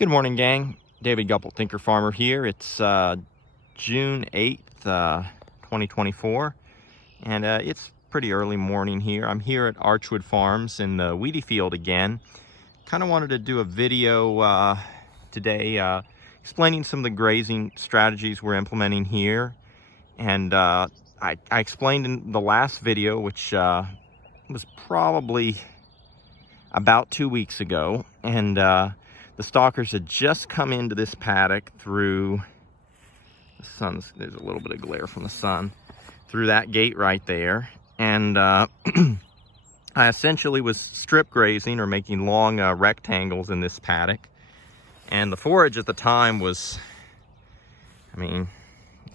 Good morning, gang. David Gupple, Thinker Farmer here. It's June 8th, 2024, and it's pretty early morning here. I'm here at Archwood Farms in the weedy field again. Kind of wanted to do a video today explaining some of the grazing strategies we're implementing here. And I explained in the last video, which was probably about 2 weeks ago, and the stalkers had just come into this paddock through the sun's, there's a little bit of glare from the sun, through that gate right there. And I essentially was strip grazing or making long rectangles in this paddock. And the forage at the time was, I mean,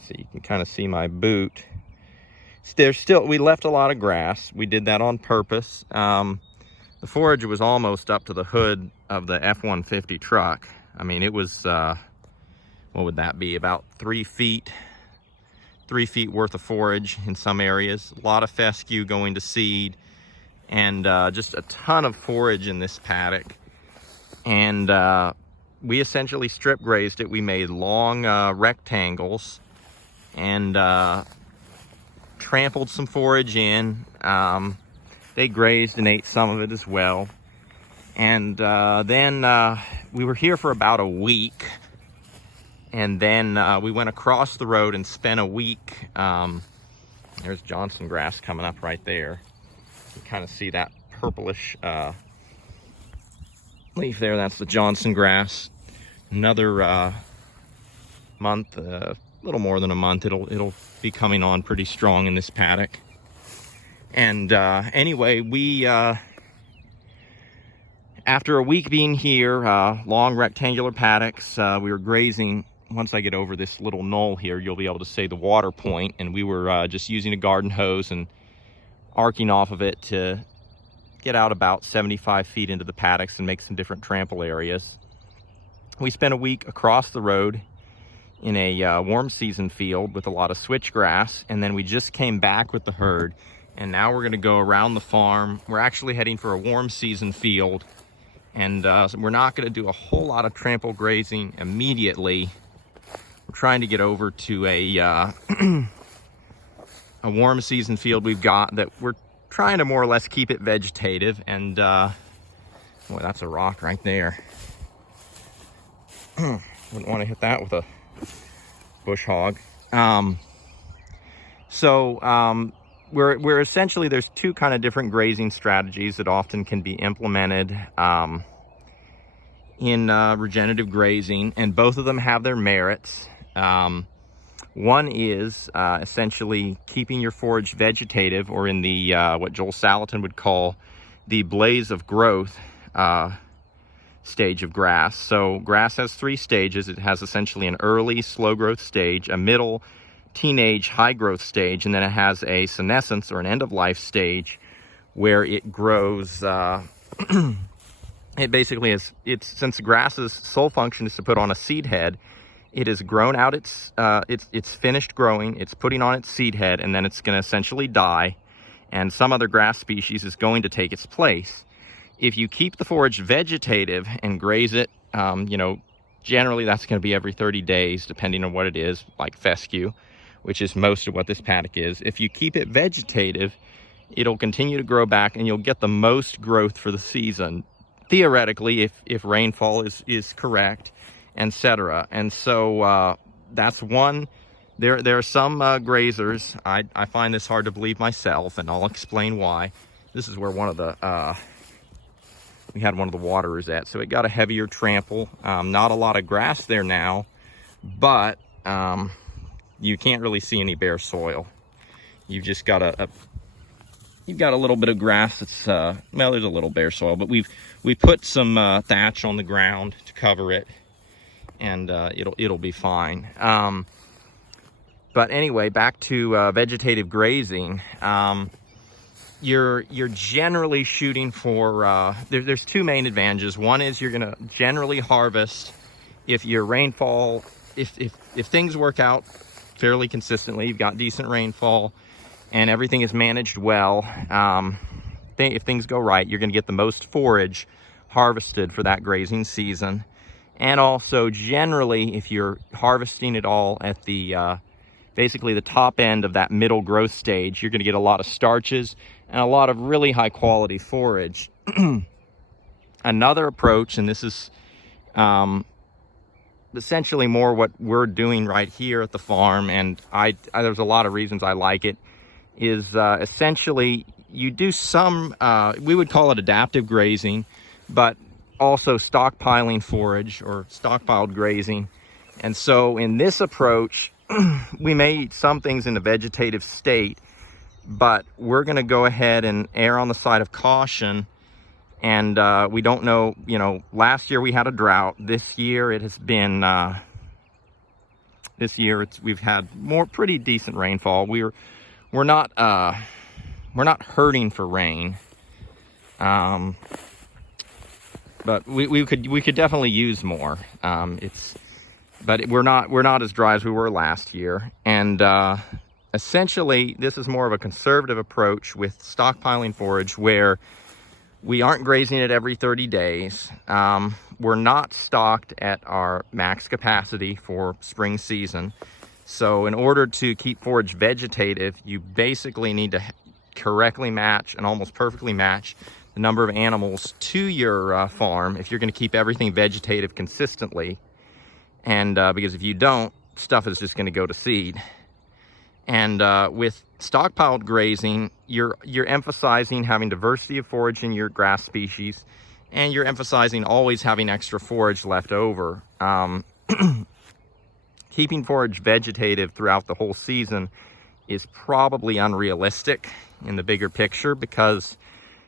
see, you can kind of see my boot. We left a lot of grass. We did that on purpose. The forage was almost up to the hood of the F-150 truck. I mean, it was, what would that be? About 3 feet worth of forage in some areas. A lot of fescue going to seed, and just a ton of forage in this paddock. And we essentially strip grazed it. We made long rectangles and trampled some forage in. They grazed and ate some of it as well. And then we were here for about a week. And then we went across the road and spent a week. There's Johnson grass coming up right there. You can kind of see that purplish leaf there. That's the Johnson grass. Another month, a little more than a month, it'll be coming on pretty strong in this paddock. And anyway, we, after a week being here, long rectangular paddocks, we were grazing. Once I get over this little knoll here, you'll be able to see the water point. And we were just using a garden hose and arcing off of it to get out about 75 feet into the paddocks and make some different trample areas. We spent a week across the road in a warm season field with a lot of switchgrass. And then we just came back with the herd. And now we're going to go around the farm. We're actually heading for a warm season field. And so we're not going to do a whole lot of trample grazing immediately. We're trying to get over to a warm season field we've got that we're trying to more or less keep it vegetative. And boy, that's a rock right there. Wouldn't want to hit that with a bush hog. We're essentially, there's two kind of different grazing strategies that often can be implemented in regenerative grazing, and both of them have their merits. One is essentially keeping your forage vegetative, or in the what Joel Salatin would call the blaze of growth stage of grass. So grass has 3 stages. It has essentially an early slow growth stage, a middle teenage high growth stage, and then it has a senescence or an end of life stage where it grows. It basically is, since grass's sole function is to put on a seed head, it has grown out it's finished growing, it's putting on its seed head, and then it's going to essentially die, and some other grass species is going to take its place. If you keep the forage vegetative and graze it, you know, generally that's going to be every 30 days, depending on what it is, like fescue, which is most of what this paddock is. If you keep it vegetative, it'll continue to grow back and you'll get the most growth for the season, theoretically, if rainfall is correct, etc. And so that's one. There are some grazers, I find this hard to believe myself, and I'll explain why. This is where one of the, we had one of the waterers at, so it got a heavier trample. Not a lot of grass there now, but you can't really see any bare soil. You've just got you've got a little bit of grass that's, well, there's a little bare soil, but we put some thatch on the ground to cover it, and it'll be fine. But anyway, back to vegetative grazing. You're generally shooting for, there's 2 main advantages. One is you're gonna generally harvest if your rainfall, if things work out fairly consistently, you've got decent rainfall and everything is managed well, if things go right, you're going to get the most forage harvested for that grazing season. And also, generally, if you're harvesting it all at the basically the top end of that middle growth stage, you're going to get a lot of starches and a lot of really high quality forage. Another approach, and this is essentially more what we're doing right here at the farm, and there's a lot of reasons I like it, is essentially you do some, we would call it adaptive grazing, but also stockpiling forage or stockpiled grazing. And so in this approach, we may eat some things in a vegetative state, but we're going to go ahead and err on the side of caution. And we don't know, you know, last year we had a drought. This year it has been, we've had pretty decent rainfall. We're not hurting for rain, but we could definitely use more. But we're not as dry as we were last year. And essentially, this is more of a conservative approach with stockpiling forage, where we aren't grazing it every 30 days. We're not stocked at our max capacity for spring season. So in order to keep forage vegetative, you basically need to correctly match and almost perfectly match the number of animals to your farm if you're going to keep everything vegetative consistently. And because if you don't, stuff is just going to go to seed. And with stockpiled grazing, you're emphasizing having diversity of forage in your grass species, and you're emphasizing always having extra forage left over. Keeping forage vegetative throughout the whole season is probably unrealistic in the bigger picture, because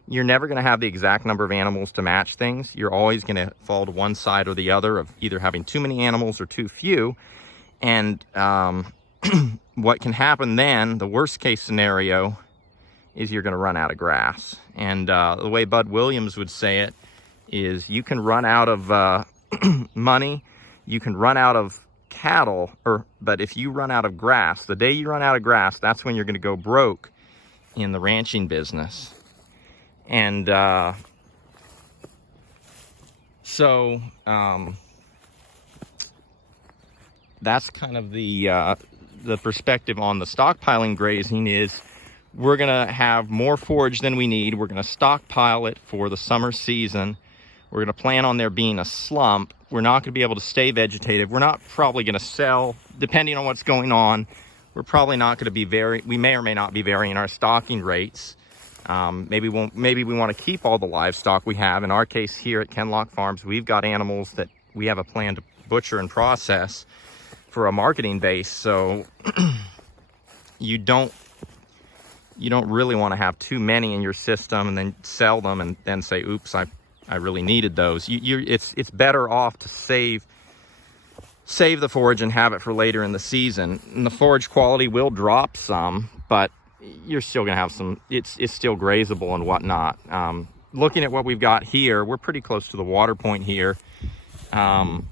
you're never going to have the exact number of animals to match things. You're always going to fall to one side or the other of either having too many animals or too few. And what can happen then, the worst case scenario, is you're going to run out of grass. And the way Bud Williams would say it is, you can run out of money, you can run out of cattle, but if you run out of grass, the day you run out of grass, that's when you're going to go broke in the ranching business. And so that's kind of the perspective on the stockpiling grazing. Is we're going to have more forage than we need. We're going to stockpile it for the summer season. We're going to plan on there being a slump. We're not going to be able to stay vegetative. We're not probably going to sell, depending on what's going on. We're probably not going to be we may or may not be varying our stocking rates. Maybe we want to keep all the livestock we have. In our case here at Kenlock Farms, we've got animals that we have a plan to butcher and process for a marketing base. So you don't really want to have too many in your system and then sell them and then say, oops, I really needed those. It's better off to save the forage and have it for later in the season. And the forage quality will drop some, but you're still going to have some, it's still grazable and whatnot. Looking at what we've got here, we're pretty close to the water point here. And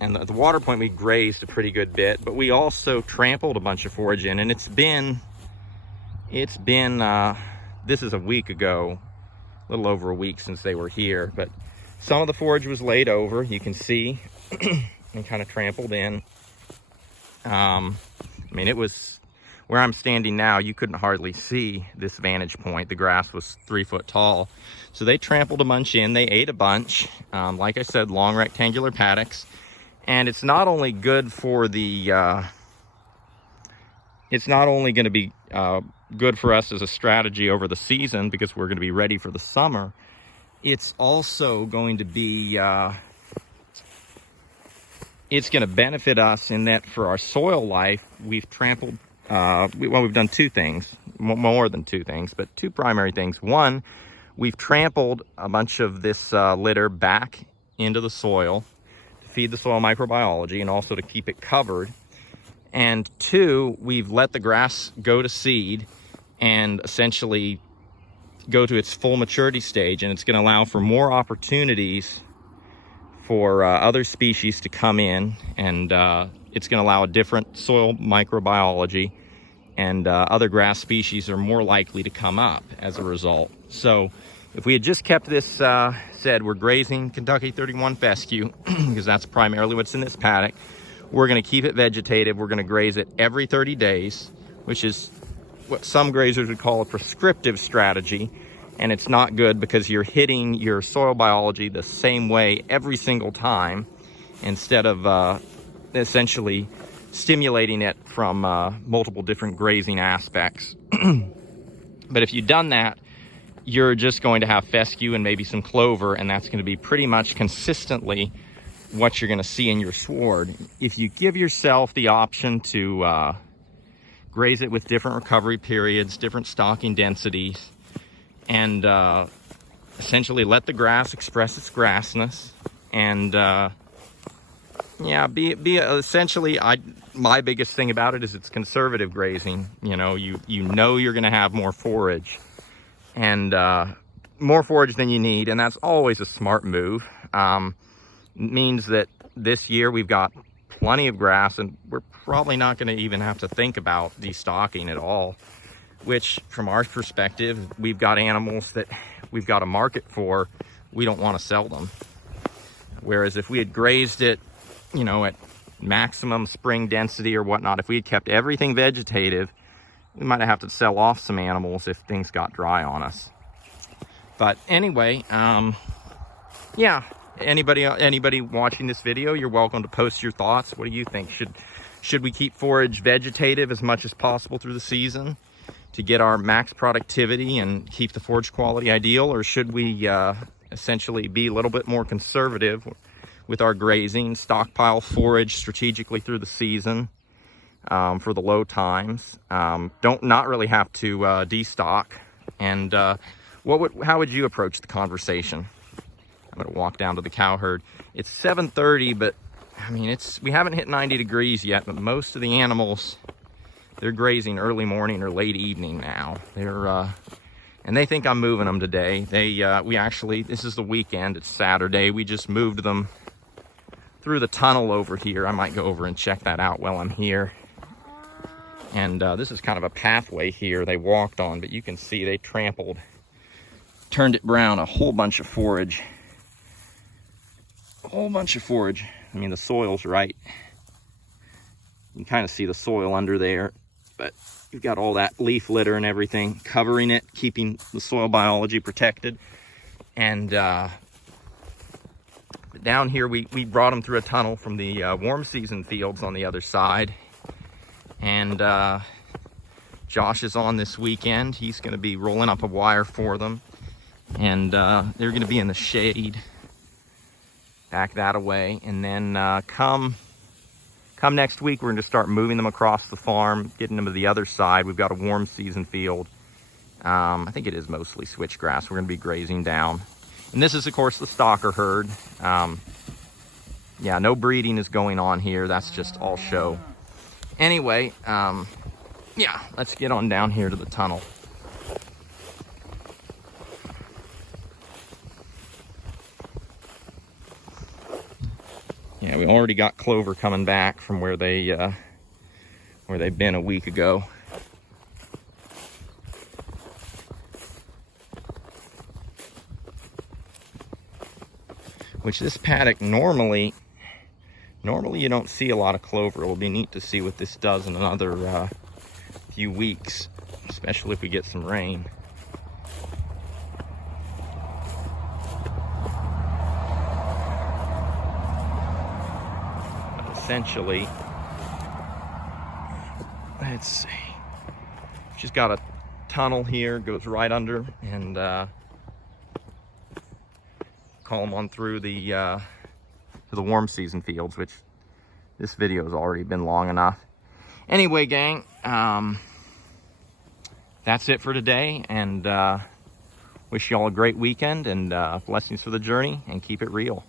the water point, we grazed a pretty good bit, but we also trampled a bunch of forage in, and it's been this is a week ago, a little over a week since they were here, but some of the forage was laid over, you can see, and kind of trampled in. I mean, it was, where I'm standing now, you couldn't hardly see this vantage point. The grass was 3 foot tall. So they trampled a bunch in, they ate a bunch. Like I said, long rectangular paddocks. And it's not only good for the, it's not only going to be good for us as a strategy over the season, because we're going to be ready for the summer. It's also going to be, it's going to benefit us in that for our soil life, we've trampled, we've done two things, more than two things, but two primary things. One, we've trampled a bunch of this litter back into the soil to feed the soil microbiology and also to keep it covered. And two, we've let the grass go to seed and essentially go to its full maturity stage, and it's going to allow for more opportunities for other species to come in, and it's going to allow a different soil microbiology, and other grass species are more likely to come up as a result. So If we had just kept this, said we're grazing Kentucky 31 fescue, because that's primarily what's in this paddock, we're going to keep it vegetative. We're going to graze it every 30 days, which is what some grazers would call a prescriptive strategy. And it's not good because you're hitting your soil biology the same way every single time, instead of essentially stimulating it from multiple different grazing aspects. But if you've done that, you're just going to have fescue and maybe some clover, and that's going to be pretty much consistently what you're going to see in your sward. If you give yourself the option to graze it with different recovery periods, different stocking densities, and essentially let the grass express its grassness, and yeah, essentially, my biggest thing about it is it's conservative grazing. You know you're going to have more forage, and more forage than you need, and that's always a smart move. Means that this year we've got plenty of grass, and we're probably not going to even have to think about destocking at all, which from our perspective, we've got animals that we've got a market for. We don't want to sell them. Whereas if we had grazed it, you know, at maximum spring density or whatnot, if we had kept everything vegetative, we might have to sell off some animals if things got dry on us. But anyway, yeah, anybody watching this video, you're welcome to post your thoughts. What do you think? Should we keep forage vegetative as much as possible through the season to get our max productivity and keep the forage quality ideal, or should we essentially be a little bit more conservative with our grazing, stockpile forage strategically through the season for the low times, not really have to destock? And how would you approach the conversation? I'm gonna walk down to the cow herd. It's 7:30, but I mean, we haven't hit 90 degrees yet, but most of the animals, they're grazing early morning or late evening now. And they think I'm moving them today. This is the weekend, it's Saturday. We just moved them through the tunnel over here. I might go over and check that out while I'm here. And this is kind of a pathway here they walked on, but you can see they turned it brown, a whole bunch of forage. A whole bunch of forage. I mean, the soil's right. You can kind of see the soil under there, but you've got all that leaf litter and everything covering it, keeping the soil biology protected. And down here, we brought them through a tunnel from the warm season fields on the other side. And Josh is on this weekend. He's going to be rolling up a wire for them. And they're going to be in the shade back that away. And then come next week, we're going to start moving them across the farm, getting them to the other side. We've got a warm season field. I think it is mostly switchgrass. We're going to be grazing down. And this is, of course, the stocker herd. Yeah, no breeding is going on here. That's just all show. Anyway, yeah, let's get on down here to the tunnel. Yeah, we already got clover coming back from where they've been a week ago. Which this paddock normally you don't see a lot of clover. It will be neat to see what this does in another few weeks, especially if we get some rain. But essentially, let's see. She's got a tunnel here, goes right under, and call them on through to the warm season fields, which this video has already been long enough. Anyway, gang, that's it for today, and wish you all a great weekend, and blessings for the journey, and keep it real.